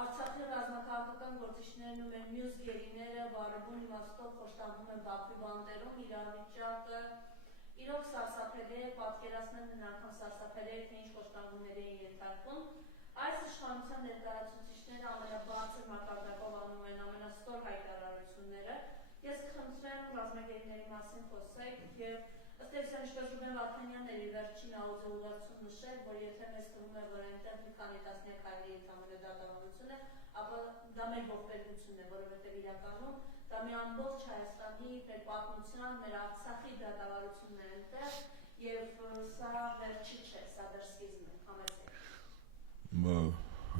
Արցախի ռազմաքաղաքական գործիչներն ու մեր մյուս գերիները բարևուն իմաստով խոշտանգում են Բաքվի բանտերում իրավիճակը իրոք սարսափելի է, պատկերացնել են անգամ սարսափելի է, թե ինչ խոշտանգումների են ենթարկվում։ Այս իշխանության ներկայացուցիչները ամենաբարձր մակարդակով անում են ամենաստոր հայտարարությունները։ Ես խնդրեմ ռազմագերիների մասին խոսեք եւ ըստ էության ինչպես Ռուբեն Վարդանյանն էր վերջին աուդիոուղերձում նշել, որ եթե մեզ թվում է, որ այնտեղ մի քանի տասնյակ հայերի ընդհանուր դատավարություն է, ապա դա մեր ողբերգությունն է, որովհետև իրականում դա մի ամբողջ Հայաստանի, մեր պատմության, մեր Արցախի դատավարությունն է այնտեղ եւ սա վերջի չէ, սա դեռ սկիզբն է, համեցեք։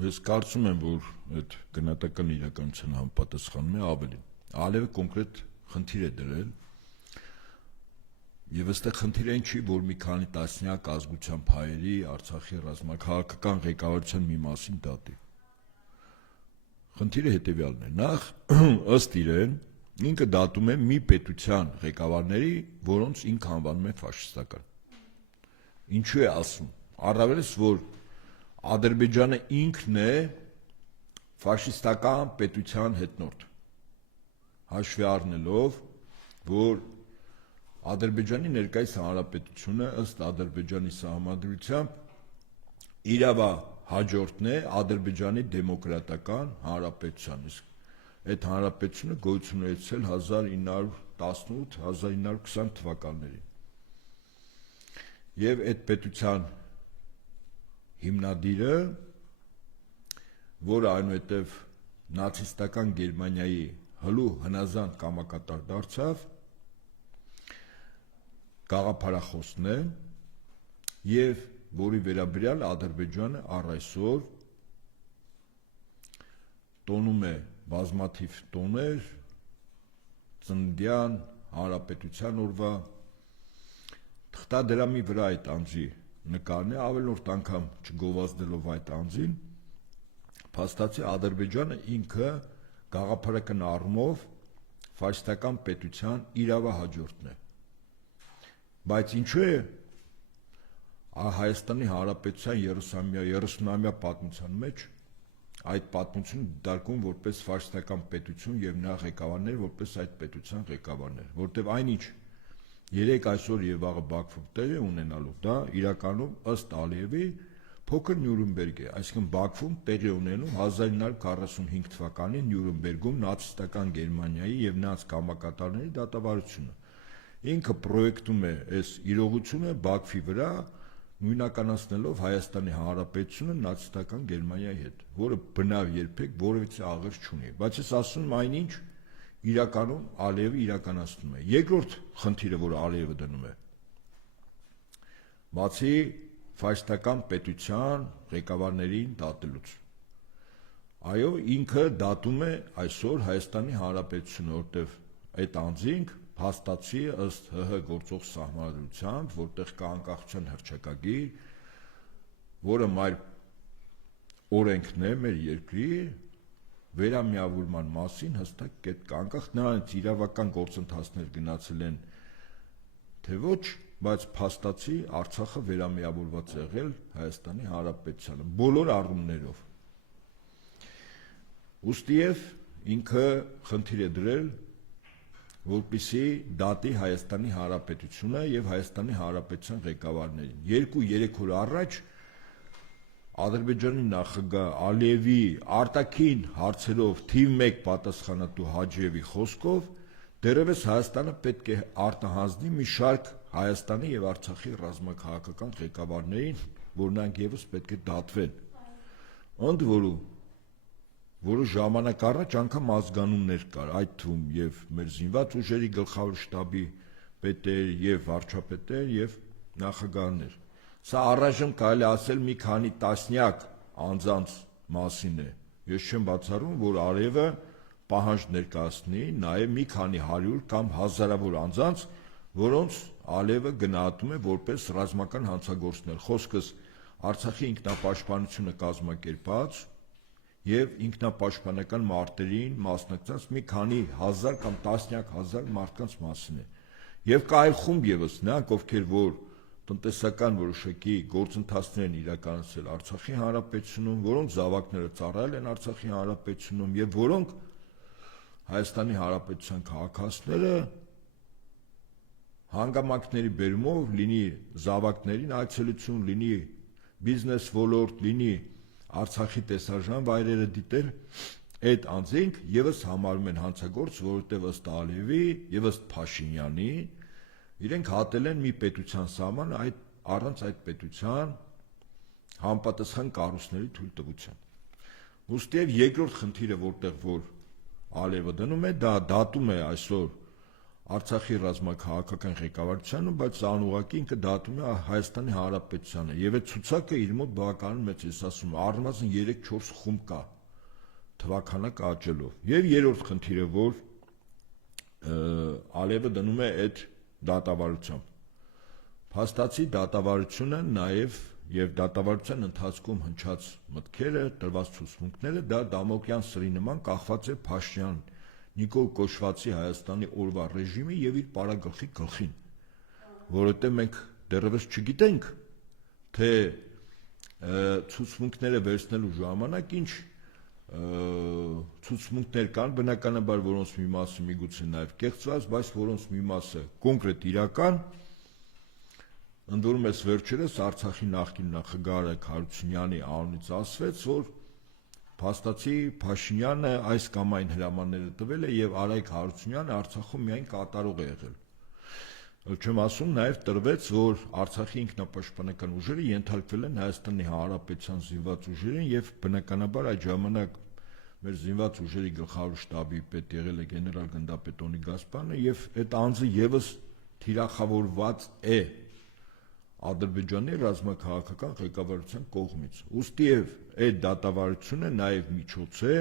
Ես կարծում եմ, որ այդ գնահատական իրականության համապատասխանում է ավելի։ Ալևը կոնկրետ խնդիր է դրել եւ այստեղ խնդիրը այն չի, որ մի քանի տասնյակ ազգությամբ հայերի Արցախի ռազմաքաղաքական ղեկավարության մի մասին դատի։ Խնդիրը հետեւյալն է. նախ ըստ իրեն ինքը դատում է մի պետության ղեկավարների, որոնց ինքը անվանում է ֆաշիստական։ Ինչու է ասում։ Առավելից որ Ադրբեջանը ինքն է ֆաշիստական պետության հետնորդ։ Հաշվի առնելով, որ Ադրբեջանի ներկայիս հանրապետությունը ըստ Ադրբեջանի սահմանադրությամբ իրավա հաջորդն է Ադրբեջանի դեմոկրատական հանրապետության, իսկ այդ հանրապետությունը գոյություն ունեցել 1918-1920 թվականներին։ Եվ այդ պետության հիմնադիրը, որը այնուհետև նացիստական Գերմանիայի հլու հնազանդ կամակատար դարձավ, գաղափարախոսն է եւ որի վերաբերյալ Ադրբեջանը առ այսօր տոնում է բազմաթիվ տոներ ծննդյան հանրապետության օրվա թղթադրամի վրա այդ անձի նկարն է ավելորդ անգամ չգովազդելով այդ անձին փաստացի Ադրբեջանը ինքը գաղափարական առումով ֆաշիստական պետության իրավահաջորդն է բայց ինչու է Հայաստանի Հանրապետության 30-ամյա պատմության մեջ այդ պատմությունը դիտարկում որպես ֆաշիստական պետություն եւ նրա ղեկավարները որպես այդ պետության ղեկավարներ, որտեղ այնինչ երեք այսօր եւ վաղը Բաքվում տեղի ունենալու դա իրականում ըստ Ալիևի փոքր Նյուրնբերգ է, այսինքն Բաքվում տեղի ունենում 1945 թվականին Նյուրնբերգում նացիստական Գերմանիայի եւ նրանց կամակատարների դատավարությունը։ Ինքը պրոյեկտում է այս իրողությունը Բաքվի վրա նույնականացնելով Հայաստանի Հանրապետությունը նացիստական Գերմանիայի հետ, որը բնավ երբեք որևիցե աղերս չունի, բայց ես ասում եմ այնինչ իրականում Ալիևը իրականացնում է։ Երկրորդ խնդիրը, որ Ալիևը դնում է, բացի ֆաշիստական պետության ղեկավարներին դատելուց, այո, ինքը դատում է այսօր Հայաստանի Հանրապետությունը, որտեղ այդ անձինք փաստացի ըստ ՀՀ գործող սահմանադրությամբ, որտեղ կա անկախության հռչակագիր, որը մեր օրենքն է մեր երկրի վերամիավորման մասին հստակ կետ կա, անկախ նրանից իրավական գործընթացներ գնացել են թե ոչ, բայց փաստացի Արցախը վերամիավորված է եղել Հայաստանի Հանրապետությանը բոլոր առումներով։ Ուստիև ինքը խնդիր է դրել որպեսզի դատի Հայաստանի Հանրապետությունը եւ Հայաստանի Հանրապետության ղեկավարներին։ 2-3 օր առաջ Ադրբեջանի նախագահ Ալիևի արտաքին հարցերով թիվ 1 պատասխանատու Հաջիևի խոսքով դեռևս Հայաստանը պետք է արտահանձնի մի շարք Հայաստանի եւ Արցախի ռազմաքաղաքական ղեկավարներին, որ նրանք եւս պետք է դատվեն։ Ընդ որում որը ժամանակ առաջ անգամ ազգանուններ կար, այդ թվում եւ մեր զինված ուժերի գլխավոր շտաբի պետեր եւ վարչապետեր եւ նախագահներ։ Սա առայժմ կարելի ասել մի քանի տասնյակ անձանց մասին է։ Ես չեմ բացառում, որ Արևը պահանջ ներկայացնի նաեւ մի քանի 100 կամ հազարավոր անձանց, որոնց Ալիևը գնահատում է որպես ռազմական հանցագործներ։ Խոսքս Արցախի ինքնապաշտպանությունը կազմակերպած եւ ինքնապաշտպանական մարտերին մասնակցած մի քանի հազար կամ տասնյակ հազար մարդկանց մասին է։ Եվ կա այլ խումբ եւս, նրանք ովքեր որ տնտեսական որոշակի գործընթացներ են իրականացրել Արցախի Հանրապետությունում, որոնք զավակները ծառայել են Արցախի Հանրապետությունում եւ որոնք Հայաստանի Հանրապետության քաղաքացիները հանգամանքների բերումով լինի զավակներին այցելություն, լինի բիզնես ոլորտ, լինի Արցախի տեսարժան վայրերը դիտել, այդ անձինք եւս համարում են հանցագործ, որովհետեւ ըստ Ալիևի եւ ըստ Փաշինյանի իրենք հատել են մի պետության սահման առանց այդ պետության համապատասխան կառույցների թույլտվության։ Ուստի երկրորդ խնդիրը, որտեղ որ Ալիևը դնում է, դա դատում է այսօր Արցախի ռազմաքաղաքական ղեկավարությանը, բայց անուղղակի ինքը դատում է Հայաստանի Հանրապետությանը եւ այդ ցուցակը իր մոտ բավականին մեծ է, ասում եմ, առնվազն 3-4 խումբ կա թվականակ աճելով։ Եվ երրորդ խնդիրը, որ Ալիևը դնում է այդ դատավարությամբ։ Փաստացի դատավարությունը նաեւ եւ դատավարության ընթացքում հնչած մտքերը, տրված ցուցմունքները դա Դամոկլյան սրի նման կախված է Փաշինյան Նիկոլ Կոշվածի Հայաստանի օրվա ռեժիմի եւ իր պարագլխի գլխին, որովհետեւ մենք դեռևս չգիտենք, թե ցուցմունքները վերցնելու ժամանակ ինչ ցուցմունքներ կան, բնականաբար որոնց մի մասը միգուցե նաեւ կեղծված, բայց որոնց մի մասը կոնկրետ իրական, ընդ որում էս վերջերս Արցախի նախկին նախագահ Հարությունյանի անունից ասվեց, որ փաստացի Փաշինյանը այս կամ այն հրամանները տվել է եւ Արայք Հարությունյանը Արցախում միայն կատարող է եղել։ Չեմ ասում, նաեւ տրվեց, որ Արցախի ինքնապաշտպանական ուժերը ենթարկվել են Հայաստանի Հանրապետության զինված ուժերին եւ բնականաբար այդ ժամանակ մեր զինված ուժերի գլխավոր շտաբի պետ եղել է գեներալ գնդապետ Օնի Գասպարյանը եւ այդ անձը եւս թիրախավորված է Ադրբեջանի ռազմաքաղաքական ղեկավարության կողմից։ Ուստի եւ այդ դատավարությունը նաեւ միջոց է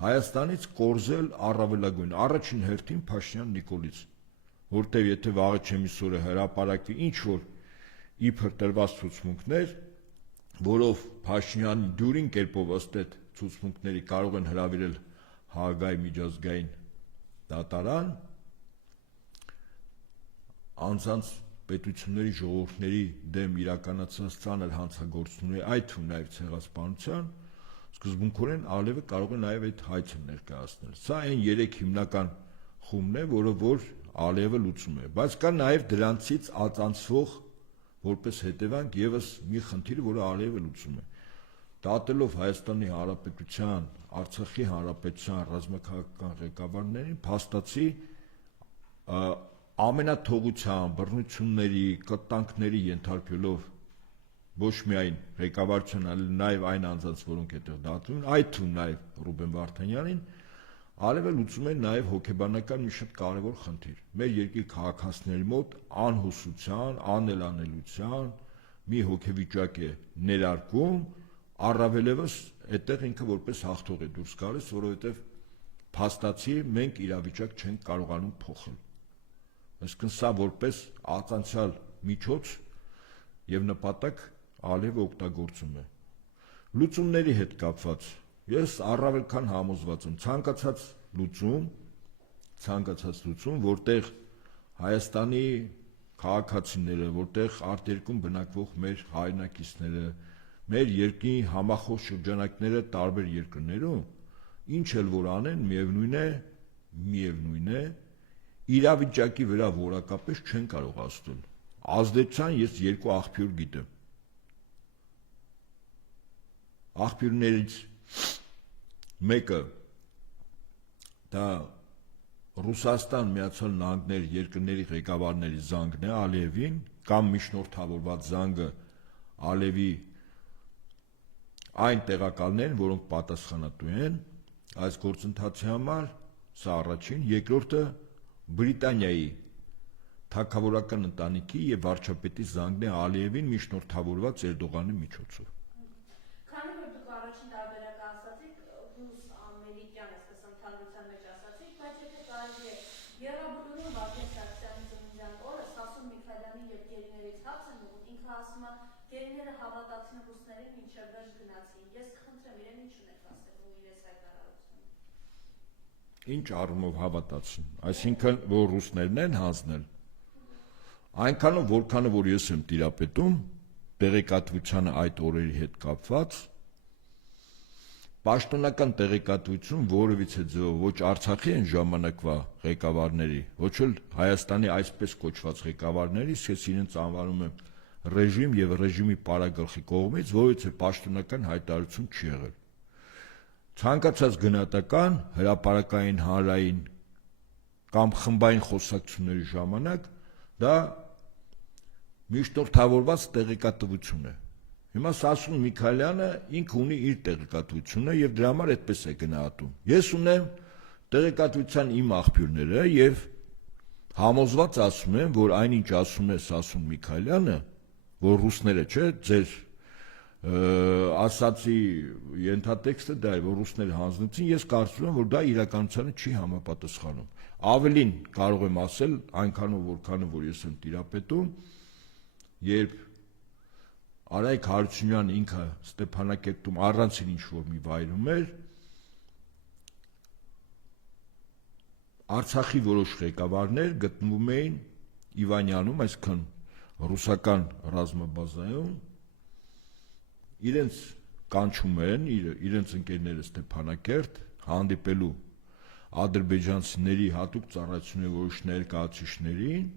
Հայաստանից կորզել առավելագույն առաջին հերթին Փաշինյան Նիկոլից, որտեւ եթե վաղը չեմիսօրը հրապարակվի ինչ որ իբր տրված ցուցմունքներ, որով Փաշինյանի դյուրին կերպով ըստ այդ ցուցմունքների կարող են հրավիրել Հաագայի միջազգային դատարան, անձանց պետությունների ժողովուրդների դեմ իրականացած ծանր հանցագործությունների, այդ թվում նաև ցեղասպանության, սկզբունքորեն Ալիևը կարող է նաև այդ հայցը ներկայացնել։ Սա այն 3 հիմնական խումբն է, որը որ Ալիևը լուծում է, բայց կա նաև դրանցից ածանցվող որպես հետևանք եւս մի խնդիր, որը Ալիևը լուծում է։ Դատելով Հայաստանի Հանրապետության, Արցախի Հանրապետության ռազմաքաղաքական ղեկավարներին, փաստացի ամենաթողության, բռնությունների, կտանքների ենթարկվելով ոչ միայն ղեկավարության, այլ նաև այն անձանց, որոնք այդտեղ դատվում են, այդ թվում նաև Ռուբեն Վարդանյանին, Ալիևը լուծում է նաև հոգեբանական մի շատ կարևոր խնդիր։ Մեր երկրի քաղաքացիների մոտ անհուսության, անելանելիության մի հոգեվիճակ է ներարկում, առավելևս այդտեղ ինքը որպես հաղթող է դուրս գալիս, որովհետև փաստացի մենք իրավիճակ չենք կարողանում փոխել։ Այսինքն սա որպես ածանցյալ միջոց եւ նպատակ Ալիևը օգտագործում է։ Լուծումների հետ կապված ես առավել քան համոզված եմ, ցանկացած լուծում, որտեղ Հայաստանի քաղաքացիները, որտեղ արտերկում բնակվող մեր հայրենակիցները, մեր երկրի համախոս շրջանակները տարբեր երկրներում, ինչ էլ որ անեն, միևնույն է, իրավիճակի վրա որակապես չեն կարող ազդել։ Ազդեցության ես երկու աղբյուր գիտեմ։ Աղբյուրներից մեկը դա Ռուսաստան, Միացյալ Նահանգներ երկրների ղեկավարների զանգն է Ալիևին կամ միջնորդավորված զանգը Ալիևի այն տեղակալներին, որոնք պատասխանատու են այս գործընթացի համար, սա առաջին, երկրորդը Բրիտանիայի թագավորական ընտանիքի եւ վարչապետի զանգն է Ալիևին միջնորդավորված Էրդողանի միջոցով։ Քանի որ դուք առաջին տարբերակը ասացիք, ռուս-ամերիկյան, այսպես ընդհանրության մեջ ասացիք, բայց եթե կարելի է Եղեգնյուրում Վարդան Սարգսյանի ծննդյան օրը Սասուն Միքայելյանի եւ Գերիներից հաց են ուղղում, ինքը ասում է Գերիները հավատացին ռուսներին մինչև վերջ գնացին։ Ես կխնդրեմ իրեն ինչ ունեք ասել ու իրենց հայտարարությունը։ Ինչ առումով հավատացին, այսինքն որ ռուսներն են հանձնել։ Այնքանով որքանը որ ես եմ տիրապետում տեղեկատվությանը այդ օրերի հետ կապված, պաշտոնական տեղեկատվություն որևիցե ձևով ոչ Արցախի են ժամանակվա ղեկավարների, ոչ էլ Հայաստանի այսպես կոչված ղեկավարների, ես իրենց անվանում եմ ռեժիմ եւ ռեժիմի պարագլխի կողմից որևիցե պաշտոնական հայտարարություն չի եղել։ Ցանկացած գնահատական հրապարակային հանրային կամ խմբային խոսակցությունների ժամանակ դա միշտորդավորված տեղեկատվություն է։ Հիմա Սասուն Միքայելյանը ինքը ունի իր տեղեկատվությունը եւ դրա համար այդպես է գնահատում։ Ես ունեմ տեղեկատվության իմ աղբյուրները եւ համոզված ասում եմ, որ այնինչ ասում է Սասուն Միքայելյանը, որ ռուսները չէ, ձեր ասացի ենթատեքստը դա է, որ ռուսները հանձնեցին, ես կարծում եմ, որ դա իրականությանը չի համապատասխանում։ Ավելին կարող եմ ասել, այնքանով որքանով որ ես եմ տիրապետում, երբ Արայք Հարությունյանը ինքը Ստեփանակերտում առանցին ինչ-որ մի վայրում էր, Արցախի որոշ ղեկավարներ գտնվում էին Իվանյանում, այսքան ռուսական ռազմաբազայում, իրենց կանչում են, իրենց ընկերները Ստեփանակերտ հանդիպելու ադրբեջանցիների հատուկ ծառայությունների որոշ ներկայացուցիչներին,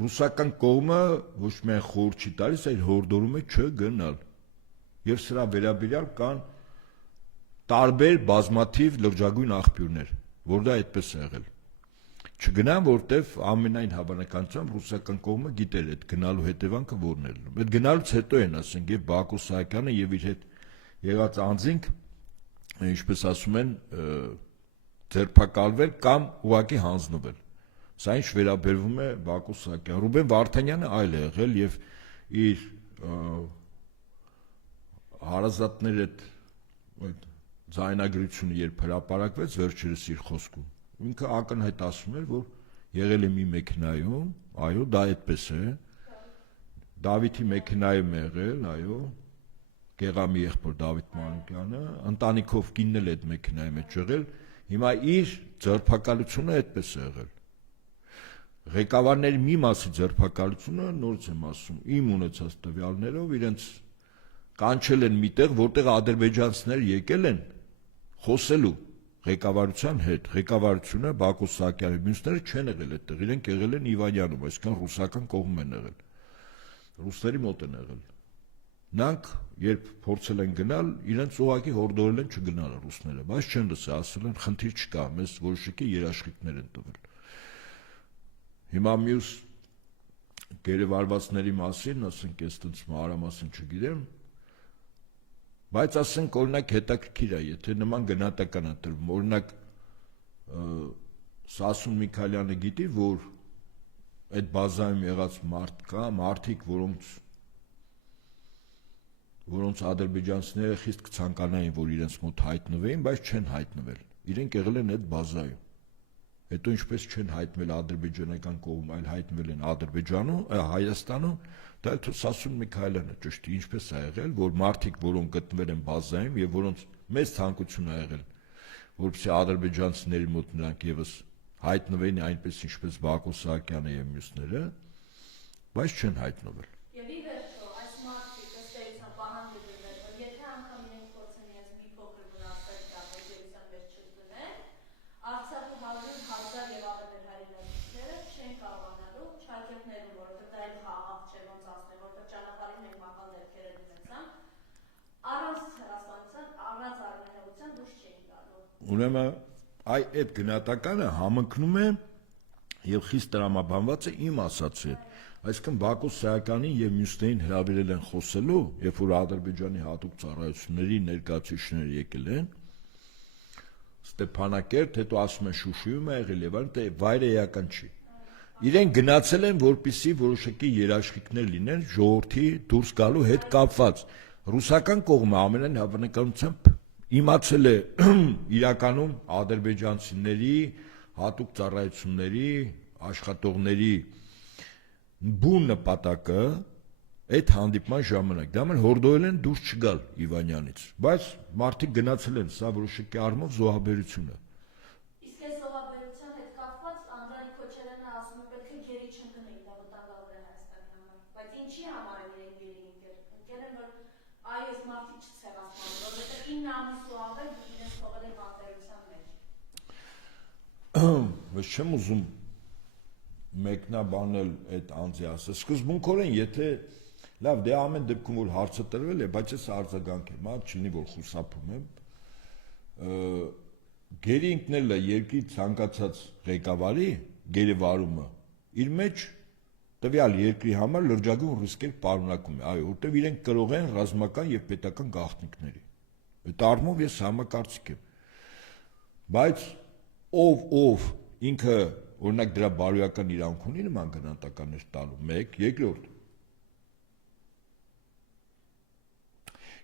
ռուսական կողմը ոչ միայն խորհուրդ չի տալիս, այլ հորդորում է չգնալ։ Եվ սրա վերաբերյալ կան տարբեր բազմաթիվ լրջագույն աղբյուրներ, որ դա այդպես է եղել։ Չգնան, որտեվ ամենայն հավանականությամբ ռուսական կողմը գիտեր այդ գնալու հետևանքը որն է լինում։ Այդ գնալուց հետո են, ասենք, եւ Բակո Սահակյանը եւ իր հետ եղած անձինք, ինչպես ասում են, ձերբակալվել կամ ուղղակի հանձնվել։ Սա ինչ վերաբերվում է Բակո Սահակյան։ Ռուբեն Վարդանյանը այլ է եղել եւ իր հարազատների այդ ձայնագրությունը երբ հրապարակվեց վերջերս իր խոսքում, ինքը ակնհայտ ասում էր, որ եղել է մի մեքենայում, այո, դա այդպես է։ Դավիթի մեքենայում է եղել, այո, Գեղամի եղբոր Դավիթ Մանուկյանը, ընտանիքով կինն էլ այդ մեքենայի մեջ եղել, հիմա իր ձերբակալությունը այդպես է եղել։ Ղեկավարների մի մասի ձերբակալությունը, նորից եմ ասում, իմ ունեցած տվյալներով իրենց կանչել են միտեղ, որտեղ ադրբեջանցիներ եկել են խոսելու ղեկավարության հետ, ղեկավարությունը Բակո Սահակյանը մյուսները չեն եղել այդտեղ, իրենք եղել են Իվանյանում, այսինքն ռուսական կողմում են եղել, ռուսների մոտ են եղել։ Նրանք երբ փորձել են գնալ, իրենց ուղղակի հորդորել են չգնալ ռուսները, բայց չեն լսել, ասել են խնդիր չկա, մեզ որոշակի երաշխիքներ են տվել։ Հիմա մյուս գերեվարվածների մասին, ասենք, ես տենց մանրամասն չգիտեմ, բայց ասենք օրինակ հետաքրքիր է, եթե նման գնահատական է տրվում, օրինակ Սասուն Միքայելյանը գիտի, որ այդ բազայում եղած մարդիկ, որոնց ադրբեջանցիները խիստ կցանկանային, որ իրենց մոտ հայտնվեին, բայց չեն հայտնվել, իրենք եղել են այդ բազայում։ Հետո ինչպես չեն հայտնվել ադրբեջանական կողմում, այլ հայտնվել են Ադրբեջանում, Հայաստանում, դա էլ Սասուն Միքայելյանը ճշտի, ինչպես է եղել, որ մարդիկ, որոնք գտնվել են բազայում եւ որոնց մեծ ցանկություն է եղել, որպեսզի ադրբեջանցիների մոտ նրանք եւս հայտնվեին այնպես ինչպես Բակո Սահակյանը եւ մյուսները, բայց չեն հայտնվել։ Եվ ի վերջո այս մարդիկ ըստեյության պահանջը դրվել, որ եթե անգամ իրենք փորձեն իրենց մի փոքր վնասել կամ եկեղեցիան մեջ չդնեն, Արցախի 100,000 եւ ավելի հայրենակիցները չեն կարողանալու շարքերներում, որովհետեւ դա էլ խաղաղ չէ, ոնց ասեմ, որովհետեւ ճանապարհին մենք մահալ ներքերը դնեցան, առանց հրասանության, առանց արնեհության դուրս չէին գալու։ Ուրեմն այդ գնահատականը համընկնում է եւ խիստ տրամաբանված է իմ ասածի հետ։ Այսինքն Բակո Սահակյանին եւ մյուսներին հրավիրել են խոսելու, երբ որ Ադրբեջանի հատուկ ծառայությունների ներկայացուցիչները եկել են Ստեփանակերտ, հետո ասում են Շուշիում է եղել եւ այլն, դա վայրը էական չի։ Իրենք գնացել են, որպեսզի որոշակի երաշխիքներ լինեն ժողովրդի դուրս գալու հետ կապված։ Ռուսական կողմը ամենայն հավանականությամբ իմացել է իրականում ադրբեջանցիների հատուկ ծառայությունների աշխատողների բուն նպատակը այդ հանդիպման ժամանակ դա մեն հորդոյել են դուրս չգալ Իվանյանից, բայց մարդիկ գնացել են, սա որոշակի առումով զոհաբերություն է։ Իսկ այս զոհաբերության հետ կապված Անդրանիկ Քոչարյանը ասում է պետք է գերի չընկնենք, դա վտանգավոր է Հայաստանի համար, բայց ինչի համար է իրեն գերի ընկել են, որ այ այս մարդիկ չցեղասման, որովհետև 9 ամիս ու ավել դուք իրենց թողել եք անտերության մեջ։ Բայց չեմ ուզում մեկնաբանել այդ անձի ասը, սկզբունքորեն եթե լավ դե ամեն դեպքում որ հարցը տրվել է, բայց ես արձագանք եմ, չլինի որ խուսափում եմ, գերի ընկնելը երկրի ցանկացած ղեկավարի գերեվարումը իր մեջ տվյալ երկրի համար լրջագույն ռիսկեր պարունակում է, այո, որտեղ իրենք կարող են ռազմական եւ պետական գաղտնիքների։ Այդ առումով ես համակարծիք եմ։ Բայց ով ինքը օրինակ դրա բարոյական իրավունք ունի նման գնահատականներ տալու, 1, երկրորդ։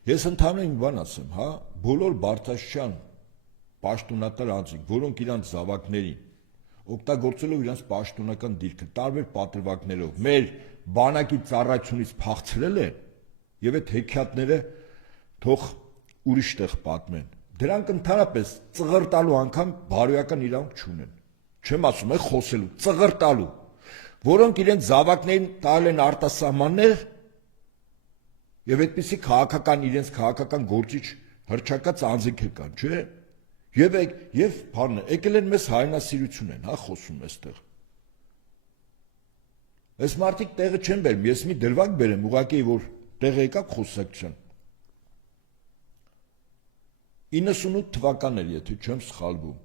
Ես ընդհանրապես մի բան ասեմ, հա, բոլոր Բարթաշյան պաշտոնատար անձինք, որոնք իրանց զավակներին օգտագործելով իրանց պաշտոնական դիրքը տարբեր պատրվակներով մեր բանակի ծառայությունից փախցրել են եւ այդ հեքիաթները թող ուրիշ տեղ պատմեն։ Դրանք ընդհանրապես ծղրտալու անգամ բարոյական իրավունք չունեն։ Չեմ ասում է խոսելու, ծղրտալու, որոնք իրենց զավակներին տալ են արտասահմաններ եւ այդպիսի քաղաքական իրենց քաղաքական գործիչ հրճակած անձինք կան, չէ՞։ Եվ բանը, եկել են մեզ հայրենասիրություն են, հա, խոսում այստեղ։ Այս մարդիկ տեղը չեն բերում, ես մի դրվագ բերեմ, ուղղակի որ տեղը եկակ խոսակցության։ 98 թվականն էր, եթե չեմ սխալվում։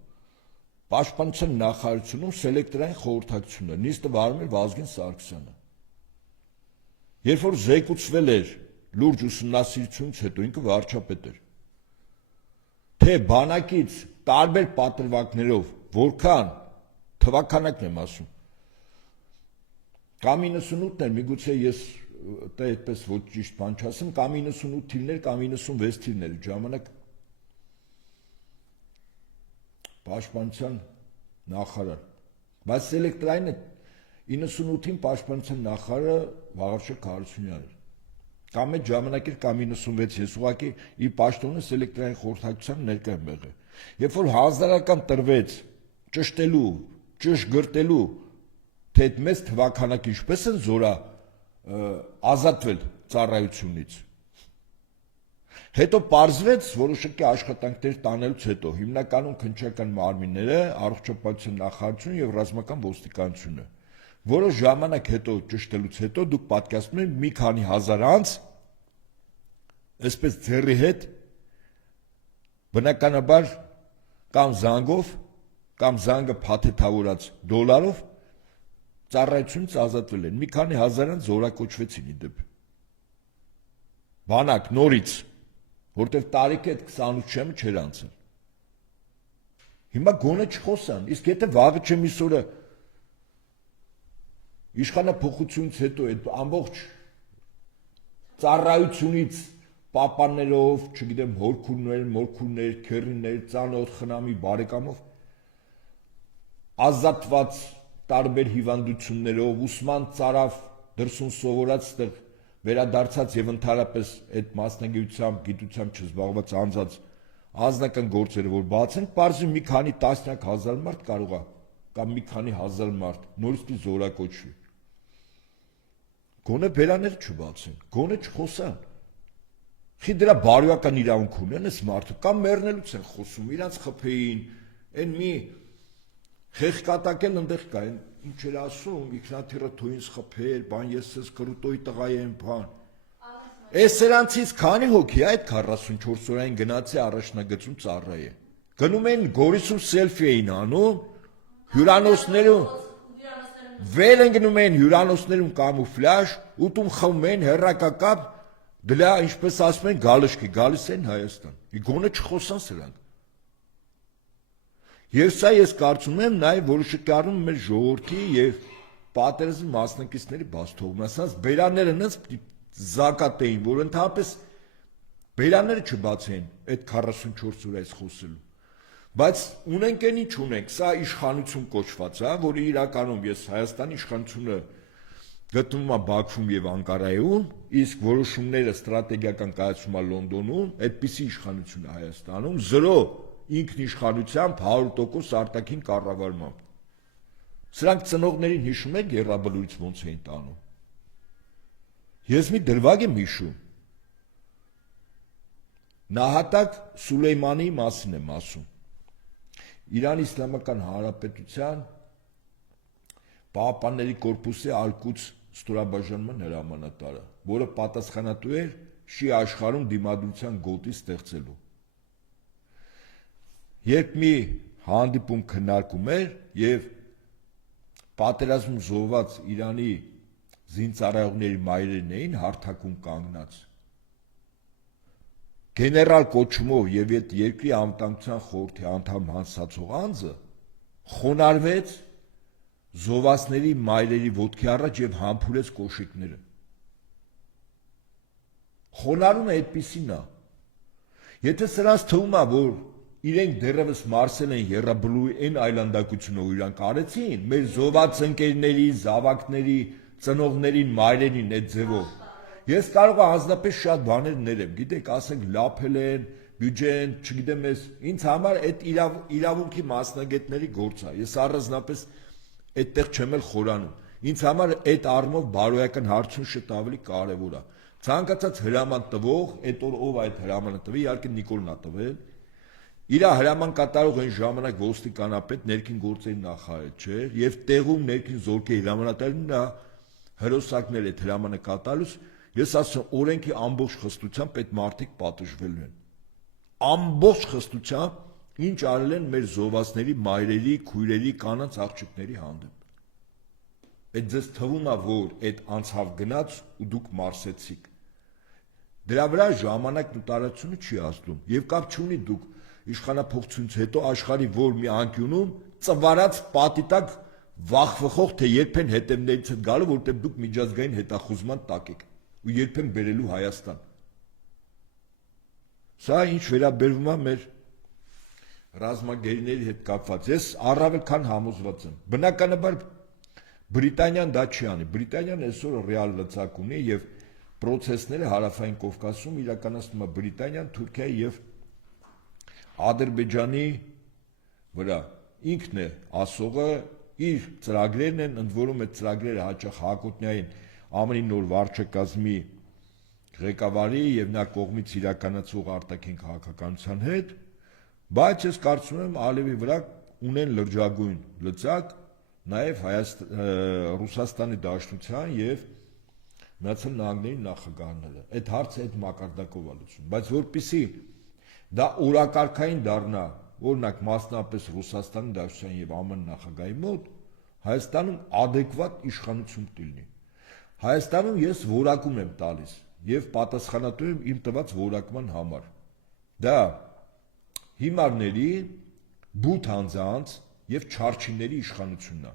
Պաշտպանության նախարարությունում սելեկտորային խորհրդակցությունը նիստը վարում էր Վազգեն Սարգսյանը։ Երբ որ զեկուցվել էր լուրջ ուսումնասիրությունից հետո ինքը վարչապետ էր։ Թե բանակից տարբեր պատրվակներով որքան թվականակն եմ ասում կամ 98-ն էր, միգուցե ես դա այդպես ոչ ճիշտ բան չասեմ, կամ 98 թիվներ, կամ 96 թիվներ ժամանակ պաշտպանության նախարար, բայց սելեկտորայինը 98-ին պաշտպանության նախարարը Վաղարշակ Հարությունյանն էր, կամ այդ ժամանակ էր, կամ 96, ես ուղղակի իր պաշտոնը սելեկտորային խորհրդակցության ներկա եմ եղել։ Երբ որ հազարական տրվեց ճշտելու, ճշգրտելու, թե այդ մեծ թվականակը ինչպես են զորա ազատվել ծառայությունից։ Հետո պարզվեց որոշակի աշխատանքներ տանելուց հետո հիմնականում քննչական մարմինները, առողջապահության նախարարությունը եւ ռազմական ոստիկանությունը, որոշ ժամանակ հետո ճշտելուց հետո դուք պատկերացնում եք մի քանի հազար անց այսպես ձեռի հետ բնականաբար կամ զանգով կամ զանգը փաթեթավորած դոլարով ծառայությունից ազատվել են, մի քանի հազար անց զորակոչվեցին իդեպ։ Բանակ նորից, որտեվ տարիքը այդ 28 չեմ չէր անցել։ Հիմա գոնե չխոսան, իսկ եթե վաղը չեմ իսօրը իշխանափոխությունից հետո այդ ամբողջ ծառայությունից պապաններով, չգիտեմ, հորքուրներ, մորքուրներ, քերիներ, ծանոթ խնամի բարեկամով ազատված տարբեր հիվանդություններով, ուսման ծարավ դրսում սովորած ստեղ վերադարձած եւ ընդհանրապես այդ մասնագիտությամբ, գիտությամբ չզբաղված անձած անձնական գործերը որ բացեն, բարձր մի քանի տասնյակ հազար մարդ կարող է կամ մի քանի հազար մարդ նորից զորակոչվի։ Գոնե բերաներ չբացեն, գոնե չխոսան։ Խի դրա բարոյական իրավունք ունեն այս մարդը կամ մեռնելուց են խոսում, իրանց խփեին, այն մի խեղկատակել ընդեղ կա, ինչ էր ասում, Իքնաթիրը թույնս խփեր, բան ես ես կրուտոյի տղա եմ, բան։ Այս սրանցից քանի հոգի այդ 44 օրային գնացի առաջնագծում ծառայ է։ Գնում են Գորիսում սելֆի էին անում, հյուրանոցներում վեր են գնում են հյուրանոցներում կամուֆլաժ, ուտում խմում են հերրակակապ, դրա ինչպես ասում են գալշկի, գալիս են Հայաստան։ Գոնե չխոսան սրանք։ Եվ սա ես կարծում եմ նաև որոշակի առում մեր ժողովրդի եւ պատերազմի մասնակիցների բացթողումն, ասած բերաները նենց զակատ էին, որ ընդհանրապես բերանները չբացեն այդ 44 օրից խոսելու։ Բայց ունենք են ինչ ունենք, սա իշխանություն կոչված է, որի իրականում ես Հայաստանի իշխանությունը գտնվում է Բաքվում եւ Անկարայում, իսկ որոշումները ստրատեգիական կայացում է Լոնդոնում, այդպիսի իշխանություն է Հայաստանում, 0 ինքնիշխանությամբ 100% արտաքին կառավարմամբ։ Սրանք ծնողներին հիշում եք Եռաբլուրից ոնց էին տանում։ Ես մի դրվագ եմ հիշում։ Նահատակ Սուլեյմանի մասին եմ ասում։ Իրանի Իսլամական Հանրապետության Պահապանների կորպուսի Ալ-Կուդս ստորաբաժանման հրամանատարը, որը պատասխանատու էր շի աշխարհում դիմադրության գոտի ստեղծելու։ Երբ մի հանդիպում քննարկում էր եւ պատերազմում զոհված Իրանի զինծառայողների մայրերն էին հարթակում կանգնած, գեներալ կոչումով եւ այդ երկրի անվտանգության խորհրդի անդամ հանձնացող անձը խոնարհվեց զոհվածների մայրերի ոտքի առաջ եւ համբուրեց կոշիկները։ Խոնարհումը այդպիսին է։ Եթե սրանց թվում է, որ իրենք դեռևս մարսել են Եռաբլուրի այն այլանդակությունը, որ իրանք արեցին, մեր զոհված ընկերների, զավակների, ծնողներին, մայրերին այդ ձևով, ես կարող եմ անձնապես շատ բաներ ներեմ, գիտեք, ասենք լափել են, բյուջեն, չգիտեմ ես, ինձ համար այդ իրավունքի մասնագետների գործ է։ Ես առանձնապես այդտեղ չեմ էլ խորանում։ Ինձ համար այդ առումով բարոյական հարցում շատ ավելի կարևոր է։ Ցանկացած հրաման տվող, այդ օր ով այդ հրամանը տվի, իհարկե Նիկոլն է տվել։ Իր հրաման կատարող այն ժամանակ ոստիկանապետ ներքին գործերի նախարար չէր, եւ տեղում ներքին զորքերի հրամանատարն նա հրոսակներ այդ հրամանը կատարելուց, ես ասում օրենքի ամբողջ խստությամբ այդ մարդիկ պատժվելու են։ Ամբողջ խստությամբ ինչ արել են մեր զոհվածների մայրերի, քույրերի, կանանց, աղջիկների հանդեպ։ Այդ ձեզ թվում է, որ այդ անցավ գնաց ու դուք մարսեցիք։ Դրա վրա ժամանակն ու տարածությունը չի ազդում եւ կապ չունի դուք իշխանափոխությունից հետո աշխարհի որ մի անկյունում ծվարած պատի տակ վախվխող թե երբեն հետևներից հետ գալու, որտեղ դուք միջազգային հետախուզման տակ եք ու երբեն բերելու Հայաստան։ Սա ինչ վերաբերվում է մեր ռազմագերիների հետ կապված, ես առավել քան համոզված եմ։ Բնականաբար Բրիտանիան դա չի անի։ Բրիտանիան այսօր ռեալ լծակ ունի եւ պրոցեսները հարավային Կովկասում իրականացնում է Բրիտանիան, Թուրքիայի եւ Ադրբեջանի վրա։ Ինքն է ասողը, իր ծրագրերն են, ընդ որում այդ ծրագրերը հաճախ Հակոբյանին ԱՄՆ-ի նոր վարչակազմի ղեկավարի եւ նա կողմից իրականացող արտաքին քաղաքականության հետ, բայց ես կարծում եմ Ալիևի վրա ունեն լրջագույն լծակ նաեւ Ռուսաստանի Դաշնության եւ Միացյալ Նահանգների նախագահները։ Այդ հարցը այդ մակարդակով է լուծում, բայց որpիսի դա օրակարգային դառնա, օրինակ մասնապես Ռուսաստանի Դաշնության եւ ԱՄՆ նախագահի մոտ, Հայաստանում adekvat իշխանություն կլինի։ Հայաստանում ես որակում եմ տալիս եւ պատասխանատու եմ իմ տված որակման համար։ Դա հիմարների, բութ անձանց եւ չարչիների իշխանությունն է։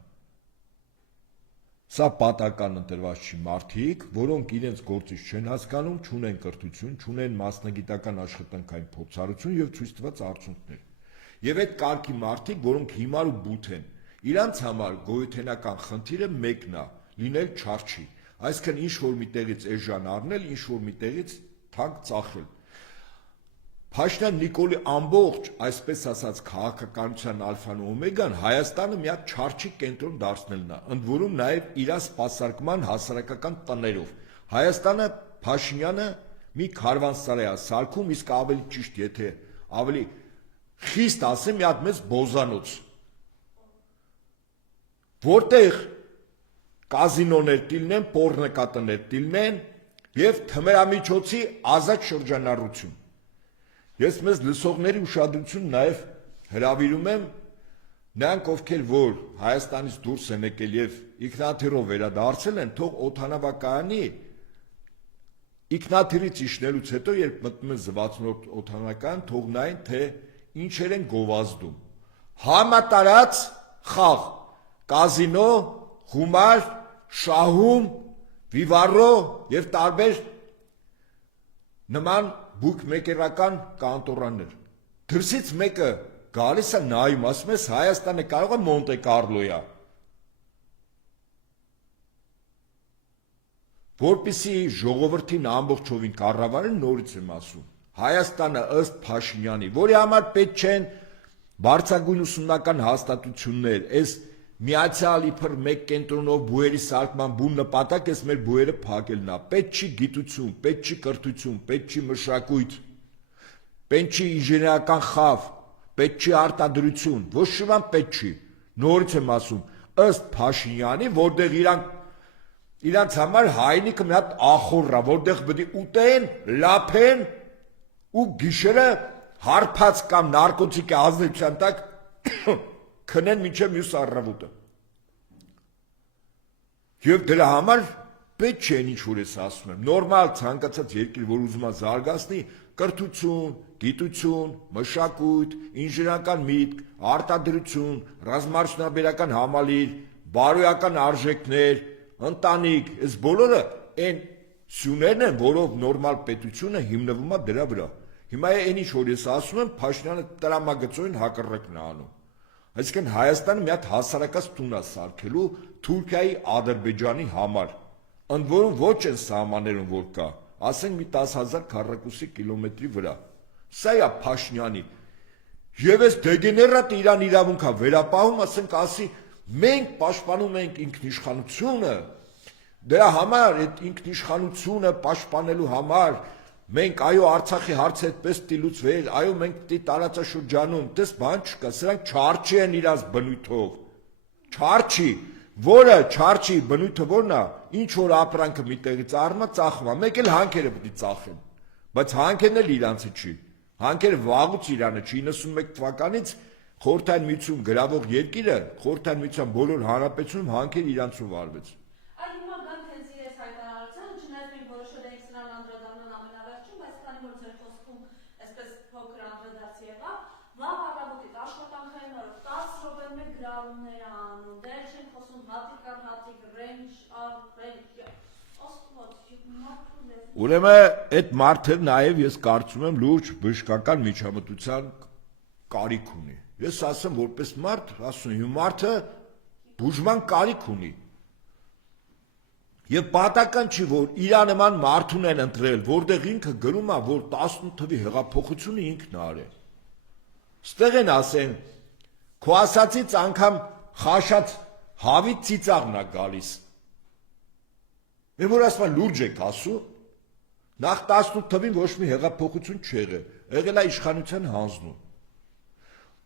Սա պատական ընտրված չի մարդիկ, որոնք իրենց գործից չեն հասկանում, չունեն կրթություն, չունեն մասնագիտական աշխատանքային փորձառություն եւ ցույց տված արդյունքներ։ Եվ այդ կարգի մարդիկ, որոնք հիմար ու բութ են, իրանց համար գոյութենական խնդիրը մեկն է՝ լինել չարչի։ Այսինքն ինչ որ միտեղից էժան առնել, ինչ որ միտեղից թանկ ծախել։ Փաշինյան Նիկոլի ամբողջ, այսպես ասած, քաղաքականության ալֆան ու օմեգան Հայաստանը մի հատ չարչի կենտրոն դարձնելն է, ընդ որում նաև իր սպասարկման հասարակական տներով։ Հայաստանը Փաշինյանը մի քարվանսարայ է սարքում, իսկ ավելի ճիշտ, եթե ավելի խիստ ասեմ, մի հատ մեծ բոզանոց, որտեղ կազինոներ տիլնեն, պոռնեկատներ տիլնեն եւ թմրամիջոցի ազատ շրջանառություն։ Ես մեզ լսողների ուշադրություն նաև հրավիրում եմ նրանք, ովքեր որ Հայաստանից դուրս են եկել եւ ինքնաթիռով վերադարձել են, թող օդանավակայանի ինքնաթիռից իջնելուց հետո, երբ մտնում են զվացնորդ օդանավակայան, թող նայեն, թե ինչեր են գովազդում։ Համատարած խաղ, կազինո, խումար, շահում, վիվարո եւ տարբեր նման բուկմեկերական կանտորաներ։ Դրսից մեկը գալիս է նայում, ասում ես Հայաստանը կարող է Մոնտե Կարլոյա։ որպեսզի ժողովրդին ամբողջովին կառավարեն, նորից եմ ասում, Հայաստանը ըստ Փաշինյանի, որի համար պետք չեն բարձրագույն ուսումնական հաստատություններ, այս միացյալ իբր մեկ կենտրոնով բուերի սարքման բուն նպատակ էս մեր բուերը փակելն է, պետք չի գիտություն, պետք չի կրթություն, պետք չի մշակույթ, պետք չի ինժեներական խավ, պետք չի արտադրություն, ոչ շվան պետք չի, նորից եմ ասում, ըստ Փաշինյանի, որտեղ իրանց համար հայնիկը մի հատ ախորր է, որտեղ պետք է ուտեն, լափեն ու գիշերը հարբած կամ նարկոտիկի ազդեցության տակ քնեն մինչև մյուս առավոտը։ Եվ դրա համար պետք չէ ինչ որ ես ասում եմ, նորմալ ցանկացած երկիր, որ ուզում է զարգացնի, կրթություն, գիտություն, մշակույթ, ինժեներական միտք, արտադրություն, ռազմաարդյունաբերական համալիր, բարոյական արժեքներ, ընտանիք, այս բոլորը այն սյուներն են, որով նորմալ պետությունը հիմնվում է դրա վրա։ Հիմա այն ինչ որ ես ասում եմ, Փաշինյանը տրամագծորեն հակառակն է անում։ Այսինքն Հայաստանը մի հատ հասարակած տուն է սարքելու Թուրքիայի, Ադրբեջանի համար, ընդ որում ոչ են սահմաններում որ կա, ասենք մի 10,000 քառակուսի կիլոմետրի վրա։ Սա է Փաշինյանի։ Եվ այս դեգեներատը իրան իրավունքա վերապահում, ասենք ասի, մենք պաշտպանում ենք ինքնիշխանությունը, դրա համար այդ ինքնիշխանությունը պաշտպանելու համար մենք այո Արցախի հարցը այդպես տիլուծվել, այո մենք պիտի տարածաշրջանում, դες բան չկա, սրանք չարչի են իրաց բնույթով, չարչի, որը չարչի բնույթը որն է, ինչ որ ապրանքը մի տեղից առնա ծախում է, մեկ էլ հանքերը պիտի ծախեն, բայց հանքերն էլ իրանցը չի, հանքերը վաղուց իրանը չի, 91 թվականից Խորհրդային Միություն գրավող երկիրը, Խորհրդային Միության բոլոր հանրապետությունում հանքեր իրանցում վարվեց։ Ուրեմն այդ մարդը նաև ես կարծում եմ լուրջ բժշկական միջամտության կարիք ունի։ Ես ասեմ որպես մարդ, ասում եմ մարդը բուժման կարիք ունի։ Եվ պատահական չի որ իր նման մարդուն են ընտրել, որտեղ ինքը գրում է, որ 18 թվի հեղափոխությունը ինքն արել։ Ստեղ են ասեն, քո ասածից անգամ խաշած հավի ծիծաղն է գալիս։ Եվ որ ասում են լուրջ եք ասում, նախ 18 թվին ոչ մի հեղափոխություն չեղել, եղել է իշխանության հանձնում։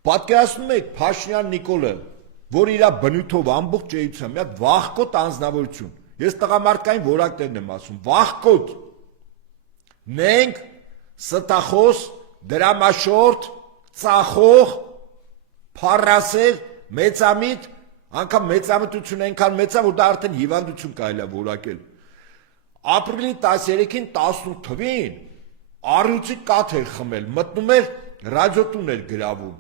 Պատկերացնում եք Փաշինյան Նիկոլը, որ իր բնույթով ամբողջ էության մի հատ վախկոտ անձնավորություն։ Ես տղամարդկային որակներն եմ ասում, վախկոտ։ Մենք ստախոս, դրամաշորտ, ծախող, փառասեր, մեծամիտ, անգամ մեծամտություն այնքան մեծ է, որ դա արդեն հիվանդություն կարելի է որակել։ Ապրիլի 13-ին 18 թվին առյուծի կաթ էր խմել, մտնում էր ռադիոտուն էր գրավում։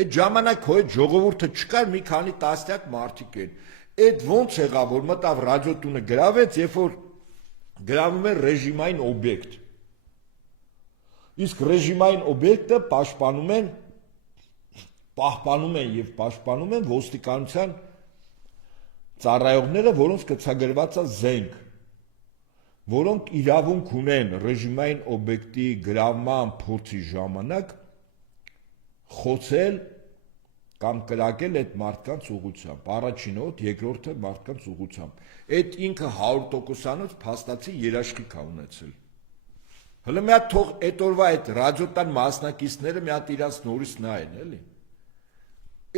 Այդ ժամանակ հո այդ ժողովուրդը չկար, մի քանի տասնյակ մարդիկ են։ Այդ ոնց եղավ, որ մտավ ռադիոտունը գրավեց, երբ որ գրավում էր ռեժիմային օբյեկտ։ Իսկ ռեժիմային օբյեկտը պահպանում են եւ պաշտպանում են ոստիկանության ծառայողները, որոնց կցագրված է զենք, որոնք իրավունք ունեն ռեժիմային օբյեկտի գրավման փորձի ժամանակ խոցել կամ կրակել այդ մարդկանց ուղղությամբ, առաջին հոտ, երկրորդը մարդկանց ուղղությամբ։ Այդ ինքը 100%-անոց փաստացի երաշխիք է ունեցել։ Հələ մի հատ թող այդ օրվա այդ ռադիոտան մասնակիցները մի հատ իրանց նորից նայեն, էլի։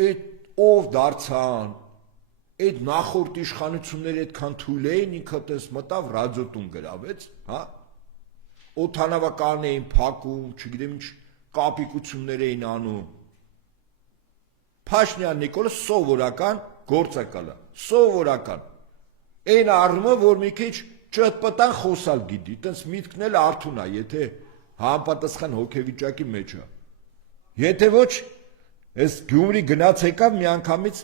Այդ ով դարձան, այդ նախորդ իշխանությունները այդքան թույլ էին, ինքը տես մտավ ռադիոտուն գրավեց, հա։ Օդանավակայանն էին փակում, չգիտեմ ինչ կապիկություններ էին անում։ Փաշինյան Նիկոլը սովորական գործակալ է, սովորական։ Այն առումով, որ մի քիչ ճտպտան խոսալ գիտի, տենց միտքն էլ արթուն է, եթե համապատասխան հոգեվիճակի մեջ է։ Եթե ոչ, այս Գյումրի գնաց եկավ մի անգամից,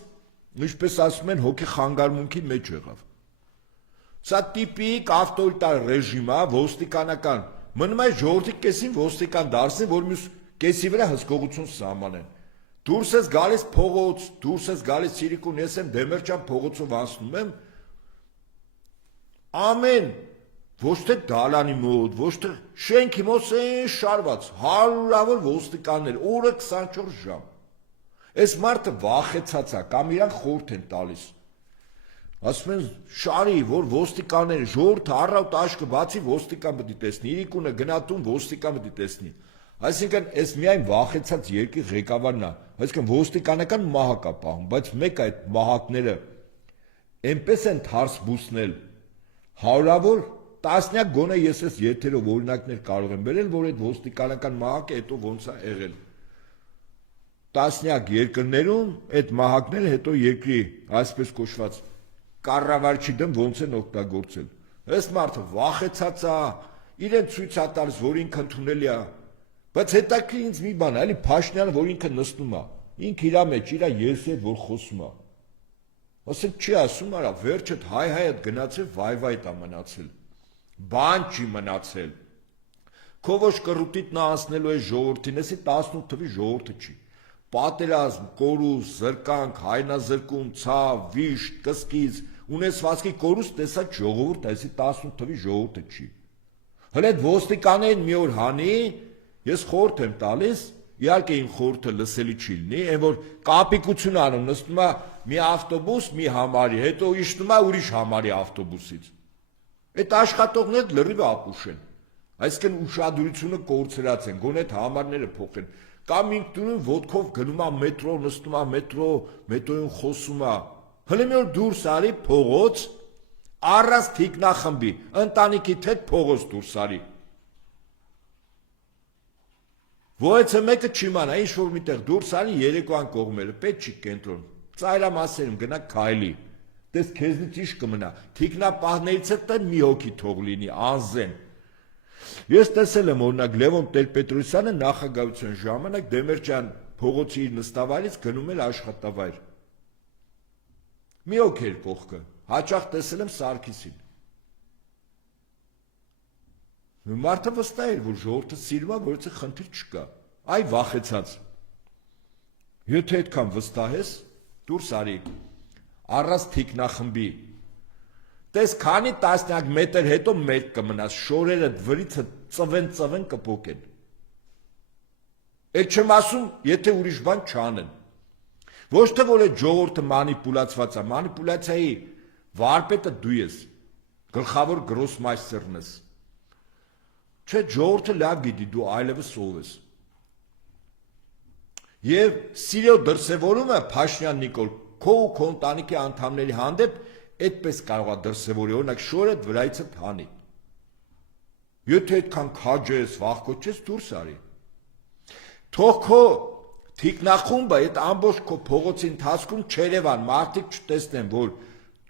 ինչպես ասում են, հոգի խանգարմունքի մեջ եղավ։ Սա տիպիկ ավտորիտար ռեժիմ է, ոստիկանական։ Մնում է ժողովրդի կեսին ոստիկան դարձնեն, որ մյուս կեսի վրա հսկողություն սահմանեն։ Դուրս ես գալիս փողոց, դուրս ես գալիս Սիրիկուն, ես եմ Դեմերճան փողոցով անցնում եմ, ամեն ոչ թե դալանի մոտ, ոչ թե շենքի մոտ շարված հարյուրավոր ոստիկաններ օրը 24 ժամ։ Այս մարդը վախեցած է կամ իրան խորհուրդ են տալիս։ Ասում են շարի, որ ոստիկանները ժողովուրդը առավոտ աշկը բացի ոստիկան պետք է տեսնի, իրիկունը գնատուն ոստիկան պետք է տեսնի։ Այսինքն այս միայն վախեցած երկրի ղեկավարն է, այսինքն ոստիկանական մահակ է պահում, բայց մեկ այդ մահակները այնպես են թարս բուսնել հարյուրավոր տասնյակ գոնե ես այս եթերով օրինակներ կարող եմ բերել, որ այդ ոստիկանական մահակը հետո ոնց է եղել։ Տասնյակ երկրներում այդ մահակները հետո երկրի այսպես կոչված կառավարչի դեմ ոնց են օգտագործել։ Այս մարդը վախեցած է, իրեն ցույց է տալիս, որ ինքը ընդունելի է, բայց հետաքրքիր ինձ մի բան է, էլի Փաշինյանը, որ ինքը նստում է, ինքը իր մեջ իր եսի հետ որ խոսում է։ Ասենք չի ասում, արա վերջդ հայ-հայդ գնացել վայ-վայ տա մնացել։ Բան չի մնացել։ Քո ոչ կռուտիտ նա անցնելու է ժողովրդին, էսի 18 թվի ժողովուրդը չի։ Պատերազմ, կորուս, զրկանք, հայնազրկում, ցավ, վիշտ, կսկիծ, ունեցվածքի կորուս տեսած ժողովուրդ, էսի 18 թվի ժողովուրդը չի։ Հələ այդ ոստիկաններին մի օր հանի, ես խորհուրդ եմ տալիս, իհարկե իմ խորհուրդը լսելի չի լինի, այն որ կապիկություն անում, նստում է մի ավտոբուս, մի համարի, հետո իջնում է ուրիշ համարի ավտոբուսից։ Այդ աշխատողները լրիվ ապուշ են, այսինքն ուշադրությունը կորցրած են, գոնե այդ համարները փոխեն, կամ ինքնուրույն ոտքով գնում է մետրո, նստում է մետրոյում խոսում է, հələ մի օր դուրս արի փողոց, առանց թիկնախմբի, ընտանիքի հետ փողոց դուրս արի։ Ոյցը մեկը չիմանա, ինչ որ միտեղ դուրս արի երեկոյան կողմերը, պետք չի կենտրոն, ծայրամասերում գնա քայլի։ Տես քեզնից ինչ կմնա, թիկնապահներից հետ մի հոգի թող լինի, անզեն։ Ես տեսել եմ օրինակ Լևոն Տեր-Պետրոսյանը նախագահության ժամանակ Դեմիրճյան փողոցի իր նստավայրից գնում էր աշխատավայր։ Մի հոգի էր կողքը, հաճախ տեսել եմ Սարգիսին։ Մարդը վստահ էր, որ ժողովուրդը սիրում է, որից խնդիր չկա։ Այ վախեցած։ Եթե այդքան վստահ ես, դուրս արի։ Առանց թիկնախմբի։ Տես քանի տասնյակ մետր հետո մեկ կմնաս, շորերը վրիցը ծվեն կփոկեն։ Այդ չեմ ասում, եթե ուրիշ բան չանեն։ Ոչ թե որ այդ ժողովուրդը մանիպուլացված է, մանիպուլյացիայի վարպետը դու ես, գլխավոր գրոսմայստերն ես։ Չէ, ժողովուրդը լավ գիտի, դու այլևս ով ես։ Եվ սիրո դրսևորումը Փաշինյան Նիկոլ քո ու քո ընտանիքի անդամների հանդեպ այդպես կարող է դրսևորի, օրինակ շորը վրայիցը հանի։ Եթե այդքան քաջ ես, վախկոտ ես, դուրս արի։ Թող քո թիկնախումբը այդ ամբողջ քո փողոցի ընթացքում Չերևան մարդիկ չտեսնեն, որ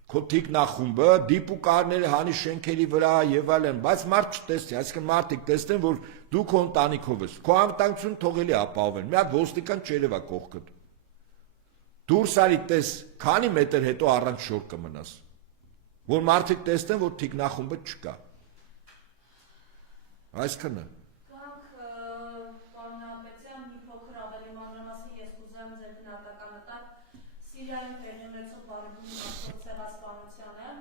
քո թիկնախումբը դիպուկարները հանի շենքերի վրա եւ այլն, բայց մարդ չտեսնի, այսինքն մարդիկ տեսնեն, որ դու քո ընտանիքով ես։ Քո անվտանգությունը թողելի ապահովեն։ Մի հատ ոստիկան Չերևա կողքդ։ Դուրս արի տես, քանի մետր հետո առանց շոր կմնաս, որ մարդիկ տեսնեն, որ թիկնախումբը չկա։ Այսքանը։ Կանք պարոն Ապետյան, մի փոքր ավելի մանրամասն ես կուզեմ ձեր գնահատականը տալ Սիրիայում տեղի ունեցող բարեբույժ ցեղասպանությանը,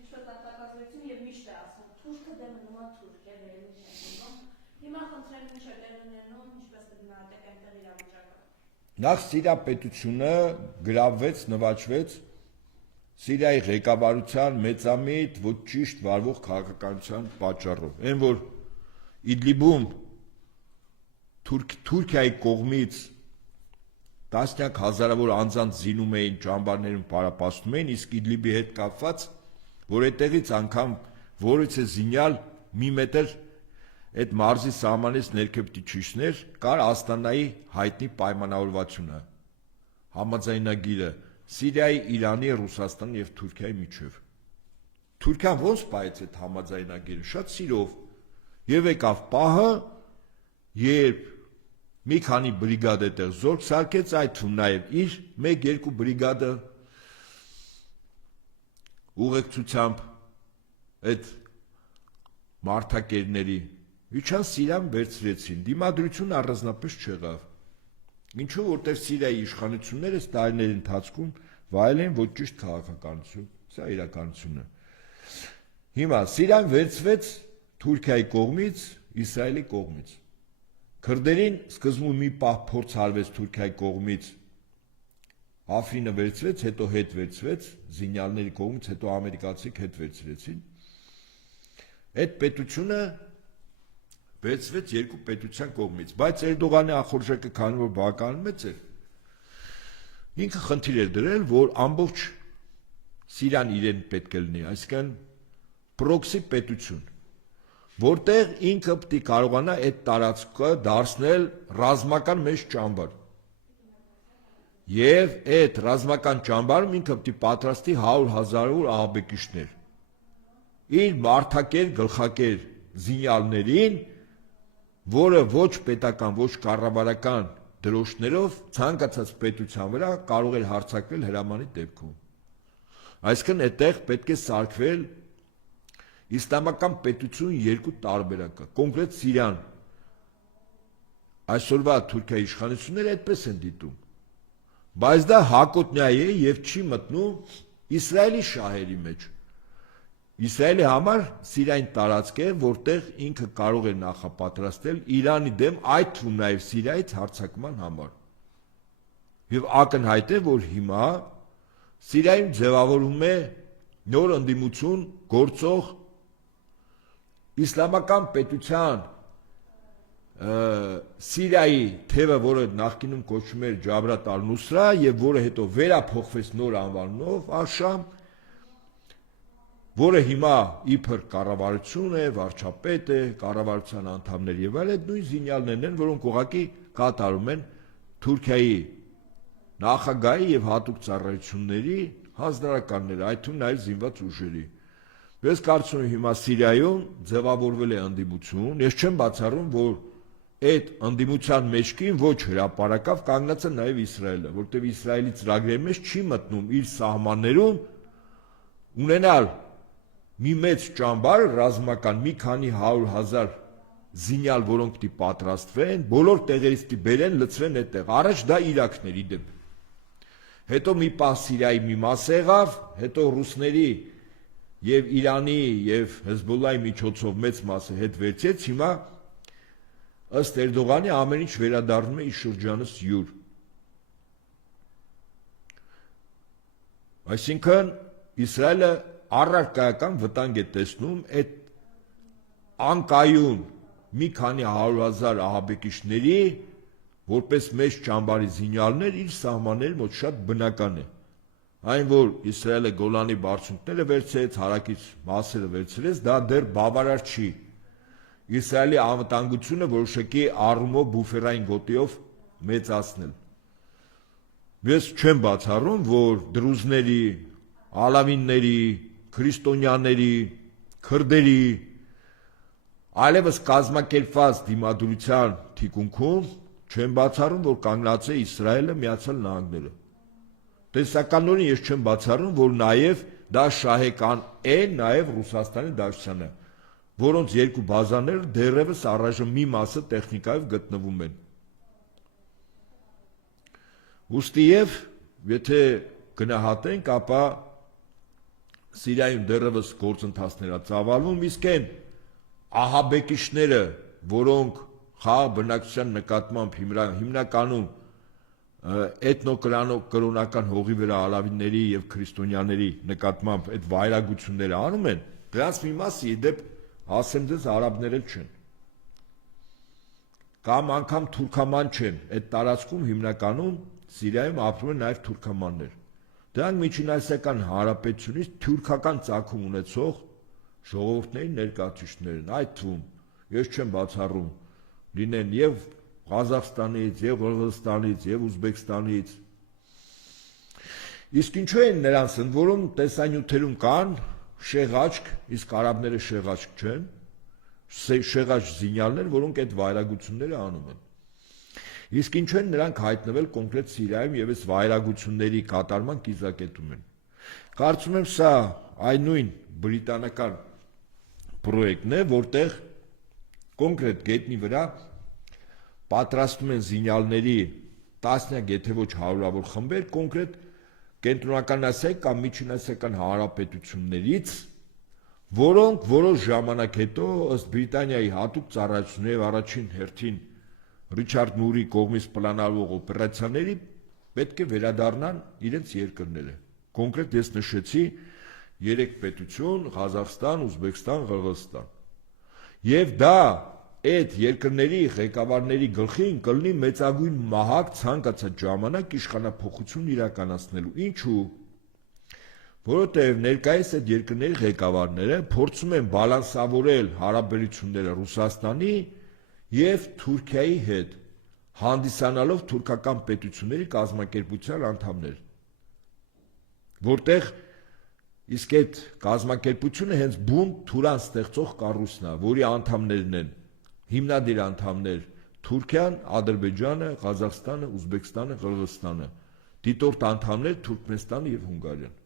ինչ-որ տակածություն եւ միշտ է ասում, թուրքը դեմ նոմա թուրք է վերել չեմ։ Հիմա խնդրեմ ինչ է տեղի ունենում, ինչպես կգնահատեք այնտեղ իրավիճակը։ Նախ Սիրիա պետությունը գրավվեց, նվաճվեց Սիրիայի ղեկավարության մեծամիտ ոչ ճիշտ վարվող քաղաքականության պատճառով։ Այն որ Իդլիբում Թուրքիայի կողմից տասնյակ հազարավոր անձանց զինում էին, ճամբարներում պարապացնում էին, իսկ Իդլիբի հետ կապված, որ այդտեղից անգամ որից է զինյալ մի մետր այդ մարզի սահմանից ներքև տիչիշներ, կար Աստանայի հայտնի պայմանավորվածությունը, համաձայնագիրը Սիրիայի, Իրանի, Ռուսաստանի եւ Թուրքիայի միջև։ Թուրքիան ոնց պայեց այդ համաձայնագիրը, շատ սիրով, եւ եկավ պահը, երբ մի քանի բրիգադ այդտեղ զորք սարքեց, այդ թվում նաեւ իր 1-2 բրիգադը ուղեկցությամբ այդ մարտակերների Իջան Սիրիան վերցրեցին, դիմադրություն առանձնապես չեղավ։ Ինչու որտեղ Սիրիայի իշխանությունները տարիների ընթացքում վայել են ոչ ճիշտ քաղաքականություն, սա իրականությունն է։ Հիմա Սիրիան վերցվեց Թուրքիայի կողմից, Իսրայելի կողմից։ Քրդերին սկզբում մի պահ փորձ արվեց Թուրքիայի կողմից, Աֆրինը վերցվեց, հետո հետ վերցվեց, զինյալների կողմից, հետո ամերիկացիք հետ վերցրեցին։ Այդ պետությունը վերցվեց երկու պետության կողմից, բայց Էրդողանի ախորժակը քանի որ բավական մեծ էր, ինքը խնդիր էր դրել, որ ամբողջ Սիրիան իրեն պետք է լինի, այսինքն պրոքսի պետություն, որտեղ ինքը պետք է կարողանա այդ տարածքը դարձնել ռազմական մեծ ճամբար։ Եվ այդ ռազմական ճամբարում ինքը պետք է պատրաստի 100,000 ահաբեկիչներ։ Իր մարդակեր, գլխակեր զինյալներին, որը ոչ պետական, ոչ կառավարական դրոշներով ցանկացած պետության վրա կարող էր հարձակվել հրամանի դեպքում։ Այսինքն այդտեղ պետք է սարքվել իսլամական պետություն երկու տարբերակը, կոնկրետ Սիրիան։ Այսօրվա Թուրքիայի իշխանությունները այդպես են դիտում։ Բայց դա հակոտնյա է եւ չի մտնում Իսրայելի շահերի մեջ։ Իսրայելի համար Սիրիային տարածք է, որտեղ ինքը կարող է նախապատրաստել Իրանի դեմ, այդ թվում նաեւ Սիրիայից հարձակման համար։ Եվ ակնհայտ է, որ հիմա Սիրիայում ձևավորվում է նոր ընդդիմություն գործող իսլամական պետության Սիրիայի թևը, որը նախկինում կոչվում էր Ջաբրատ ալ-Նուսրա եւ որը հետո վերափոխվեց նոր անվանումով Աշամ, որը հիմա իբր կառավարություն է, վարչապետ է, կառավարության անդամներ եւ այլն, նույն զինյալներն են, որոնք ուղղակի կատարում են Թուրքիայի նախագահի եւ հատուկ ծառայությունների հանձնարարականները, այդ թվում նաեւ զինված ուժերի։ Ես կարծում եմ հիմա Սիրիայում ձևավորվել է ընդդիմություն, ես չեմ բացառում, որ այդ ընդդիմության մեջքին ոչ հրապարակավ կանգնած է նաեւ Իսրայելը, որտեղ Իսրայելի ծրագրերի մեջ չի մտնում իր սահմաններում ունենալ մի մեծ ճամբար ռազմական, մի քանի 100,000 զինյալ, որոնք պիտի պատրաստվեն, բոլոր տեղերից պիտի բերեն, լցվեն այդտեղ։ Առաջ դա Իրաքն էր իդեպ։ Հետո մի պահ Սիրիայի մի մաս եղավ, հետո ռուսների եւ Իրանի եւ Հեզբոլլահի միջոցով մեծ մասը հետ վերցեց, հիմա ըստ Էրդողանի ամեն ինչ վերադառնում է իր շրջանից յուր։ Այսինքն Իսրայելը առարկայական վտանգ է տեսնում այդ անկայուն մի քանի 100,000 ահաբեկիչների, որպես մեծ ճամբարի զինյալներ իր սահմանների մոտ շատ բնական է։ Այն, որ Իսրայելը Գոլանի բարձունքները վերցրեց, հարակից մասերը վերցրեց, դա դեռ բավարար չի։ Իսրայելի անվտանգությունը որոշակի առումով բուֆերային գոտիով մեծացնել։ Ես չեմ բացառում, որ դրուզների, ալավինների, քրիստոնյաների, քրդերի, այլևս կազմակերպված դիմադրության թիկունքում չեմ բացառում, որ կանգնած է Իսրայելը, Միացյալ Նահանգները։ Տեսականորեն ես չեմ բացառում, որ նաև դա շահեկան է նաև Ռուսաստանի Դաշնությանը, որոնց երկու բազաները դեռևս առայժմ մի մասը տեխնիկայով գտնվում են։ Ուստի եւ եթե գնահատենք, ապա Սիրիայում դեռևս գործընթացներ ծավալվում, իսկ այն ահաբեկիչները, որոնք խաղաղ բնակչության նկատմամբ հիմնականում էթնոկրոնական հողի վրա ալավիների եւ քրիստոնյաների նկատմամբ այդ վայրագությունները անում են, դրանց մի մասը իդեպ ասեմ ձեզ արաբներ էլ չեն։ Կամ անգամ թուրքաման չեն, այդ տարածքում հիմնականում Սիրիայում ապրում են նաև թուրքամաններ։ Դրանք Միջինասիական Հանրապետությունից թուրքական ծագում ունեցող ժողովուրդների ներկայացուցիչներ են, այդ թվում ես չեմ բացառում լինեն եւ Ղազախստանից, եւ Qırğızstanից, եւ Ուզբեկստանից։ Իսկ ինչու են նրանց ընդ տեսանյութերում կան շեղաճք, իսկ արաբները շեղաճք չեն, շեղաճ զինյալներ, որոնք այդ վայրագությունները անում են։ Իսկ ինչու են նրանք հայտնվել կոնկրետ Սիրիայում եւ այս վայրագությունների կատարման կիզակետում են։ Կարծում եմ սա այն նույն բրիտանական պրոյեկտն է, որտեղ կոնկրետ գետնի վրա պատրաստում են զինյալների տասնյակ, եթե ոչ հարյուրավոր խմբեր, կոնկրետ Կենտրոնական Ասիայի կամ Միջինասիական Հանրապետություններից, որոնք որոշ ժամանակ հետո ըստ Բրիտանիայի հատուկ ծառայությունների եւ առաջին հերթին Ռիչարդ Մուրի կողմից պլանավորվող օպերացիաների պետք է վերադառնան իրենց երկրները։ Կոնկրետ ես նշեցի 3 պետություն՝ Ղազախստան, Ուզբեկստան, Ղրղըզստան։ Եվ դա այդ երկրների ղեկավարների գլխին կլինի մեծագույն մահակ ցանկացած ժամանակ իշխանափոխություն իրականացնելու։ Ինչու՞։ Որովհետև ներկայիս այդ երկրների ղեկավարները փորձում են բալանսավորել հարաբերությունները Ռուսաստանի եւ Թուրքիայի հետ, հանդիսանալով թուրքական պետությունների կազմակերպության անդամներ, որտեղ իսկ այդ կազմակերպությունը հենց բուն Թուրան ստեղծող կառույցն է, որի անդամներն են հիմնադիր անդամներ Թուրքիան, Ադրբեջանը, Ղազախստանը, Ուզբեկստանը, Ղրղըզստանը, դիտորդ անդամներ Թուրքմենստանը եւ Հունգարիան։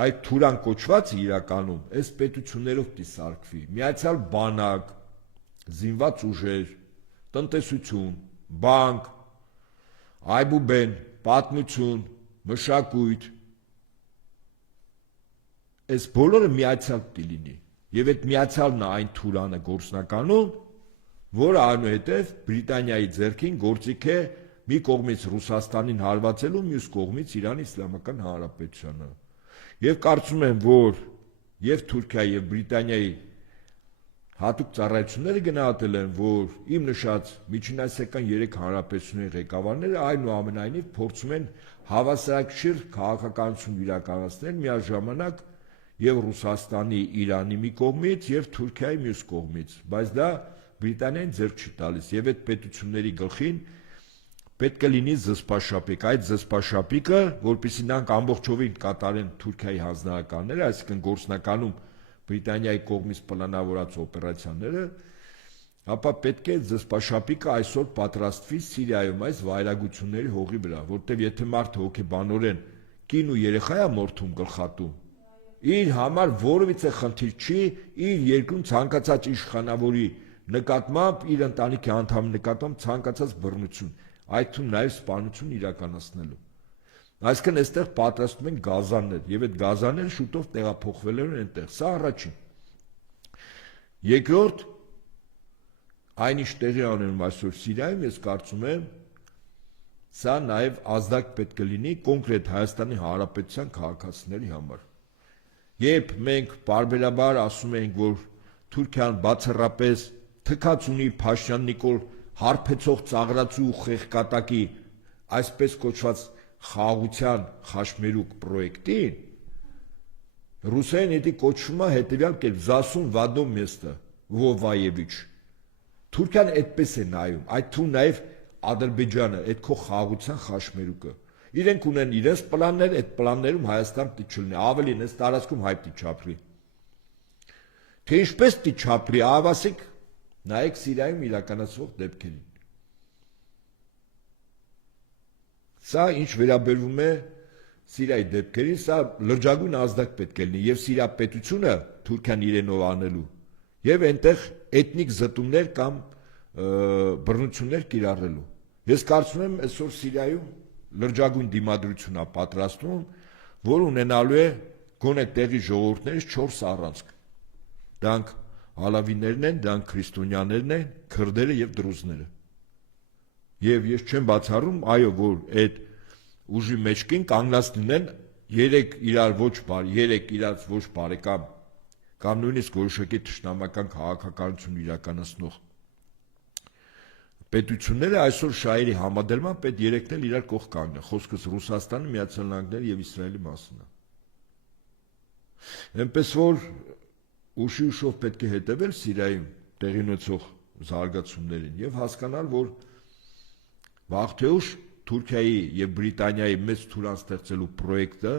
Այդ Թուրան կոչվածը իրականում այս պետություններով դիսարկվի, միացյալ բանակ, զինված ուժեր, տնտեսություն, բանկ, այբուբեն, պատմություն, մշակույթ, այս բոլորը միացյալ կլինի եւ այդ միացյալն է այն Թուրանը գործնականում, որը այնուհետև Բրիտանիայի ձեռքին գործիք է մի կողմից Ռուսաստանին հարվածելու, մյուս կողմից Իրանի Իսլամական Հանրապետությանը։ Եվ կարծում եմ, որ եւ Թուրքիայի եւ Բրիտանիայի հատուկ ծառայությունները գնահատել են, որ իմ նշած միջինասիական 3 հանրապետությունների ղեկավարները այնուամենայնիվ փորձում են հավասարակշիռ քաղաքականություն իրականացնել միաժամանակ եւ Ռուսաստանի, Իրանի մի կողմից եւ Թուրքիայի մյուս կողմից, բայց դա Բրիտանիան ձեռք չի տալիս եւ այդ պետությունների գլխին պետք է լինի զսպաշապիկ, այդ զսպաշապիկը, որպեսզի նրանք ամբողջովին կատարեն Թուրքիայի հանձնարարականները, այսինքն գործնականում Բրիտանիայի կողմից պլանավորած օպերացիաները, ապա պետք է զսպաշապիկը այսօր պատրաստվի Սիրիայում այս վայրագությունների հողի վրա, որտեղ եթե մարդը հոգեբանորեն կին ու երեխա է մորթում գլխատում, իր համար որևիցե խնդիր չի իր երկրում ցանկացած իշխանավորի նկատմամբ, իր ընտանիքի անդամի նկատմամբ ցանկացած բռնություն, այդ թվում նաև սպանություն իրականացնելու։ Այսինքն այստեղ պատրաստում են գազաններ եւ այդ գազանները շուտով տեղափոխվելու են այնտեղ։ Սա առաջին։ Երկրորդ, այնիշ տեղի ունենում այսօր Սիրիայում, ես կարծում եմ, սա նաև ազդակ պետք է լինի կոնկրետ Հայաստանի Հանրապետության քաղաքացիների համար։ Երբ մենք բարբերաբար ասում ենք, որ Թուրքիան բացառապես թքած ունի Փաշինյան-Նիկոլ հարբեցող ծաղրացու խեղկատակի այսպես կոչված խաղաղության խաշմերուկ պրոյեկտին, ռուսերեն էդի կոչվում է հետևյալ կերպ «Զասուն վադո մեստը Վովայևիչ»։ Թուրքիան այդպես է նայում, այդ թվում նաև Ադրբեջանը, այդ քո խաղաղության խաշմերուկը։ Իրենք ունեն իրենց պլաններ, այդ պլաններում Հայաստան պիտի չլինի, ավելին այս տարածքում հայ պիտի չապրի։ Թե ինչպես պիտի չապրի, ավասիկ նայեք Սիրիայում իրականացվող դեպքերին։ Սա ինչ վերաբերվում է Սիրիայի դեպքերին, սա լրջագույն ազդակ պետք է լինի եւ Սիրիա պետությունը Թուրքիան իրենով անելու եւ այնտեղ էթնիկ զտումներ կամ բռնություններ կիրառելու։ Ես կարծում եմ այսօր Սիրիայում լրջագույն դիմադրություն է պատրաստվում, որ ունենալու է գոնե տեղի ժողովուրդներից 4 առանցք։ Դրանք ալավիներն են, դրանք քրիստոնյաներն են, քրդերը եւ դրուզները։ Եվ ես չեմ բացառում, այո, որ այդ ուժի մեջքին կանգնած լինեն 3 իրար ոչ բարեկամ կամ նույնիսկ որոշակի թշնամական քաղաքականություն իրականացնող պետությունները այսօր շահերի համադրման պետք 3-ն էլ իրար կողք կանգնեն, խոսքս Ռուսաստանը, Միացյալ Նահանգները եւ Իսրայելի մասին է։ Այնպես որ ուշով պետք է հետևել Սիրիայում տեղի ունեցող զարգացումներին եւ հասկանալ, որ վաղ թե ուշ Թուրքիայի եւ Բրիտանիայի մեծ թուրան ստեղծելու պրոյեկտը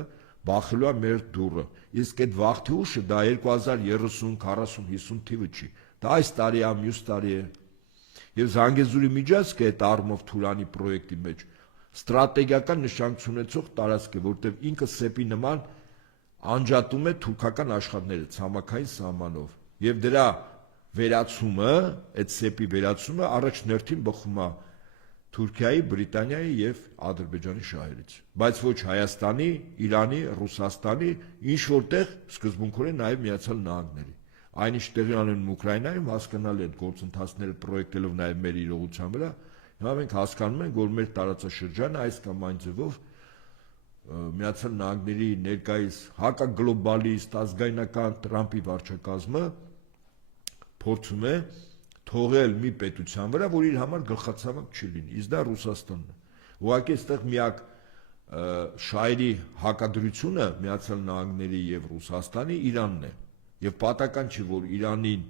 բախելու է մեր դուռը։ Իսկ այդ վաղ թե ուշը դա 2030, 40, 50 թիվը չի։ Դա այս տարի է, մյուս տարի է։ Եվ Զանգեզուրի միջազգը այդ առումով Թուրանի պրոյեկտի մեջ ստրատեգիական նշանակություն ունեցող տարածք է, որտեղ ինքը սեպի նման անջատում է թուրքական աշխատները ցամաքային սահմանով։ Եվ դրա վերացումը, այդ սեպի վերացումը առաջներթին բխում է Թուրքիայի, Բրիտանիայի եւ Ադրբեջանի շահերից, բայց ոչ Հայաստանի, Իրանի, Ռուսաստանի, ինչ որտեղ սկզբունքորեն նաեւ Միացյալ Նահանգների։ Այնինչ տեղի ունենում Ուկրաինայում հասկանալի այդ գործընթացները պրոյեկտելով նաեւ մեր իրողության վրա, հիմա մենք հասկանում ենք, որ մեր տարածաշրջանը այս կամ այն ձևով Միացյալ Նահանգների ներկայիս հակագլոբալիստ ազգայնական Տրամպի վարչակազմը փորձում է թողել մի պետության վրա, որ իր համար գլխացավանք չի լինի, իսկ դա Ռուսաստանն է։ Ուղղակի այստեղ միակ շահերի հակադրությունը Միացյալ Նահանգների եւ Ռուսաստանի Իրանն է, եւ պատական չի, որ Իրանին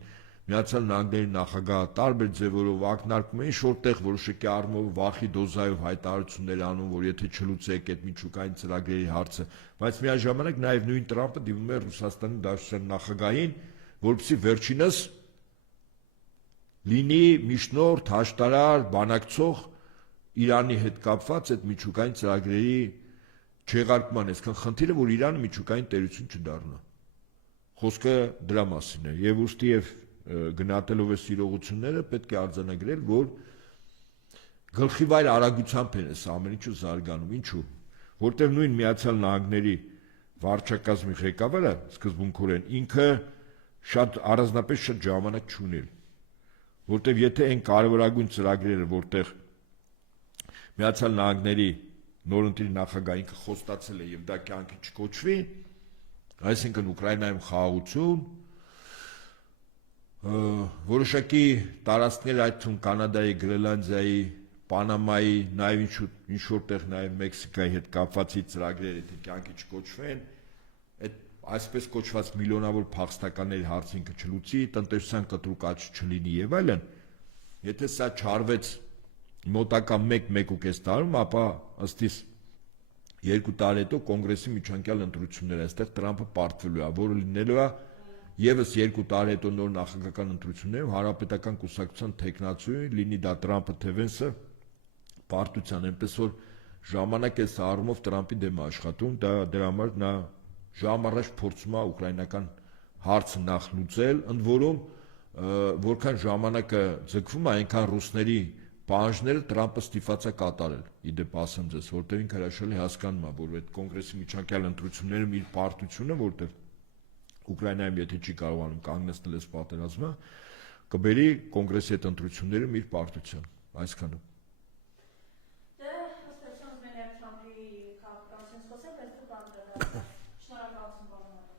Միացյալ Նահանգների նախագահը տարբեր ձևերով ակնարկում է ինչ-որտեղ որոշակի առումով վախի դոզայով հայտարարություններ անում, որ եթե չլուծեք այդ միջուկային ծրագրերի հարցը, բայց միաժամանակ նաեւ նույն Տրամպը դիմում է Ռուսաստանի Դաշնության նախագահին, որպեսզի վերջինս լինի միջնորդ, հաշտարար, բանակցող Իրանի հետ կապված այդ միջուկային ծրագրերի չեղարկման, այսքան խնդիրը, որ Իրանը միջուկային տերություն չդառնա։ Խոսքը դրա մասին է, եւ ուստի եւ գնահատելով այս իրողությունները պետք է արձանագրել, որ գլխիվայր արագությամբ են այս ամեն ինչը զարգանում։ Ինչու՞։ Որտեղ նույն Միացյալ Նահանգների վարչակազմի ղեկավարը սկզբունքորեն ինքը շատ առանձնապես շատ ժամանակ չուներ, որտեղ եթե այն կարևորագույն ծրագրերը, որտեղ Միացյալ Նահանգների նորընտիր նախագահ ինքը խոստացել է եւ դա կյանքի չկոչվի, այսինքն Ուկրաինայում խաղաղություն, որոշակի տարածքներ, այդ թվում Կանադայի, Գրենլանդիայի, Պանամայի, նաեւ ինչ որտեղ նաեւ Մեքսիկայի հետ կապված ծրագրերը եթե կյանքի չկոչվեն, այդ այսպես կոչված միլիոնավոր փախստականների հարցը ինքը չլուծի, տնտեսության կտրուկ աճ չլինի եւ այլն, եթե սա չարվեց մոտակա 1-1.5 տարում, ապա ըստ իս 2 տարի հետո կոնգրեսի միջանկյալ ընտրություններ, այստեղ Տրամպը պարտվելու է, որը լինելու է եւս 2 տարի հետո նոր նախագահական ընտրություններում հանրապետական կուսակցության տեխնացուի լինի դա Տրամպը թե Վենսը պարտության, այնպես որ ժամանակ է սա առումով Տրամպի դեմ աշխատում, դա դրա համար նա ժամ առաջ փորձում է ուկրաինական հարցը նախ լուծել, ընդ որում որքան ժամանակը ձգվում է, այնքան ռուսների պահանջները Տրամպը ստիպված է կատարել։ Իդեպ ասեմ ձեզ, որտեղ ինքը հրաշալի հասկանում է, որ այդ կոնգրեսի միջանկյալ ընտրություններում իր պարտությունը, որտեղ Ուկրաինայում եթե չի կարողանում կանգնեցնել այս պատերազմը, կբերի կոնգրեսի այդ ընտրություններում իր պարտության, այսքանը։ Դե, ըստ էության ուզում եմ Տրամպի քաղաքականությունից խոսել, բայց դուք անդրադարձաք։ Շնորհակալություն, պարոն